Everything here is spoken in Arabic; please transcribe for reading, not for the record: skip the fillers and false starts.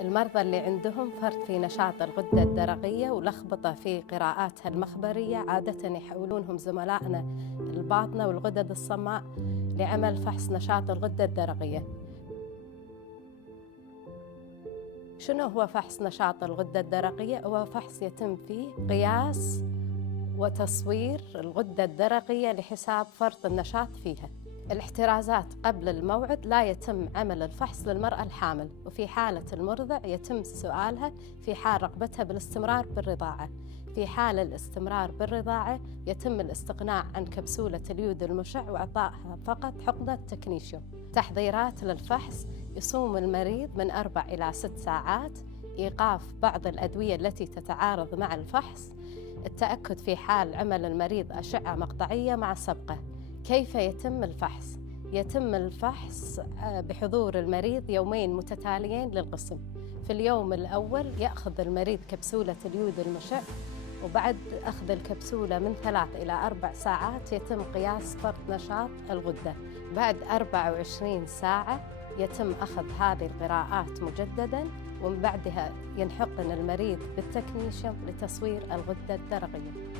المرضى اللي عندهم فرط في نشاط الغدة الدرقية ولخبطة في قراءاتها المخبرية عادة يحولونهم زملائنا الباطنة والغدد الصماء لعمل فحص نشاط الغدة الدرقية. شنو هو فحص نشاط الغدة الدرقية؟ هو فحص يتم فيه قياس وتصوير الغدة الدرقية لحساب فرط النشاط فيها. الاحترازات قبل الموعد لا يتم عمل الفحص للمرأة الحامل، وفي حالة المرضع يتم سؤالها في حال رغبتها بالاستمرار بالرضاعة. في حال الاستمرار بالرضاعة يتم الاستغناء عن كبسولة اليود المشع وإعطائها فقط حقنة تكنيشيوم. تحضيرات للفحص: يصوم المريض من 4 إلى 6 ساعات، إيقاف بعض الأدوية التي تتعارض مع الفحص، التأكد في حال عمل المريض أشعة مقطعية مع سبقة. كيف يتم الفحص؟ يتم الفحص بحضور المريض يومين متتاليين للقسم. في اليوم الأول يأخذ المريض كبسولة اليود المشع، وبعد أخذ الكبسولة من 3 إلى 4 ساعات يتم قياس فرط نشاط الغدة. بعد 24 ساعة يتم أخذ هذه القراءات مجدداً، ومن بعدها ينحقن المريض بالتكنيشيوم لتصوير الغدة الدرقية.